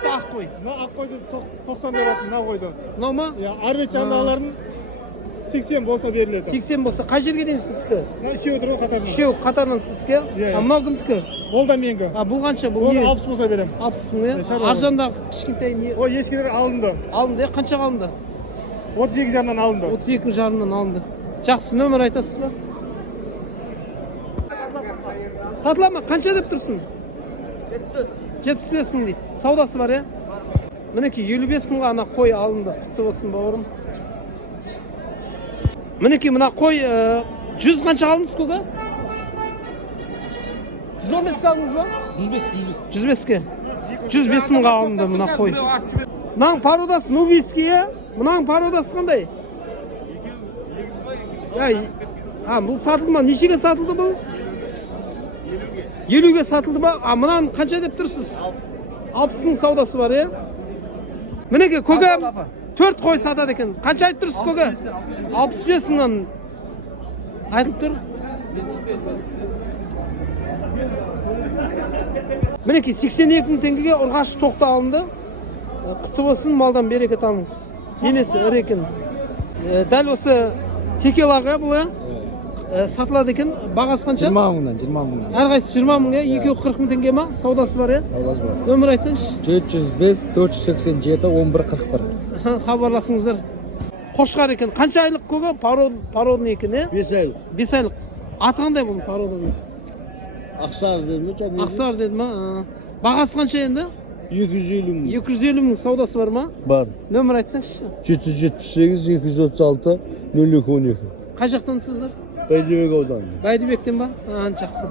Қайсы ақ қой? Мына ақ қойды 90 деп атты, мына қойды. Мынау ма? Иә, арбет жанындағылардың 80 болса беріледі. 80 болса, қай жерге дейін сіздікі? Мына үшеуі тұр ғой қатарынан. Үшеу қатарынан сіздікі? Мынау кімдікі? Ол да менікі. Бұл қанша? Бұл Ол не? 60 болса берем. 60 мың, е? Аржандағы кішкентай не? О, ешкілер алынды. Алынды, қаншаға алынды? 32 жарымнан алынды. 32 жарымнан алынды. Жақсы, нөмір айтасыз ба? Сатыла ма? Қанша деп тұрсын? 75 мың дейді. Саудасы бар, е? Мінеки 55 мыңға ана қой алынды. Құтты болсын бауырым. Мінеки мына қой 100 қанша алдыңыз көге? 115-ке алдыңыз ба? 105-ке. 105 мыңға алынды мына қой. Мынаң пародасы нубийский, е? Мынаң пародасы қандай? Бұл сатылды ма? Нешеге сатылды бұл? 50-ге сатылды ба? Мынаны қанша деп тұрсыз? 60 мың саудасы бар, е? Мінеке көге 4 қой сатады екен. Қанша айтып тұрсыз көге? 65 мыңнан айтылып тұр. Мінеке 82 мың теңгеге ұрғашы тоқты алынды. Құтты болсын, малдан берекет алыңыз. Денесі ірі екен. Дәл осы текелаға бұл, сатылады екен. Бағасы қанша? 20 мыңнан. Әрқайсы 20 мың, екеуі 40 мың теңге ма? Саудасы бар, е? Саудасы бар. Нөмір айтсаңшы. 405 487 1141. Хабарласыңыздар. Қошқар екен. Қанша айлық көге? Пародный екен, е? 5 айлық. 5 айлық. Аты қандай бұл пародный? Ақсар деді ме? Ақсар деді ма? Бағасы қанша енді? 250 мың. 250 мың саудасы бар ма? Бар. Нөмір айтсаңшы. 778 236 0212. Қай жақтансыздар? Бәйдібек ауданы. Бәйдібектен ба? Жақсы.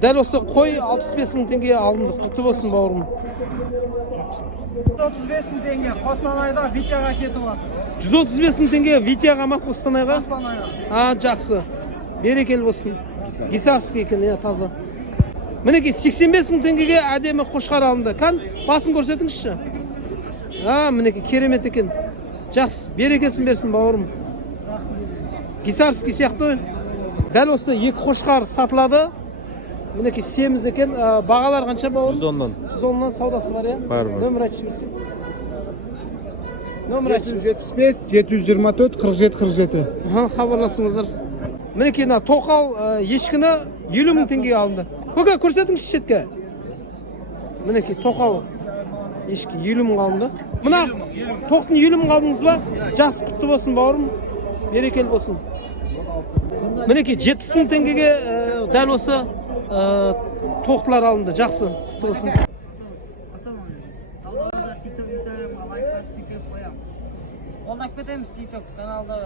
Дәл осы қой 65 мың теңге алынды. Құтты болсын бауырым. 135 мың теңге Қостанайда Витяға кетіп жатыр. 135 мың теңге Витяға ма Қостанайға? Қостанайға. Жақсы. Берекелі болсын. Гисарский екен, таза. Мінеке 85 мың теңгеге әдемі қошқар алынды. Басын көрсетіңізші. Мінеке керемет екен. Жақсы. Берекесін берсін бауырым. Гисарский сияқты. Дәл осы екі қошқар сатылады. Мінеке семіз екен. Бағалар қанша бауырым? 110-нан. 110-нан саудасы бар, е? Бар. Нөмір айтшы. Нөмір айтшы. 775 724 47 47. Хабарласыңыздар. Мінеке тоқал ешкіні 50 мың теңгеге алынды. Көке көрсетіңізші шетке. Мінеке тоқал ешкі 50 мың алынды. Мына тоқтың 50 мың алдыңыз ба? Жақсы, құтты болсын бауырым. Берекелі болсын. Мінеке 70 мың теңгеге дәл осы тоқтылар алынды. Жақсы, құтты болсын. Сауда базар TikTok, Instagram'ға лайк стикер қоямыз. Қолдап кетеміз TikTok каналды,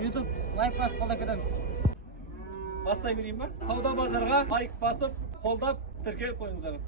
YouTube лайк басып қолдап кетеміз. Бастай берейін ба? Сауда базарға лайк басып, қолдап, тіркеліп қойыңыздар.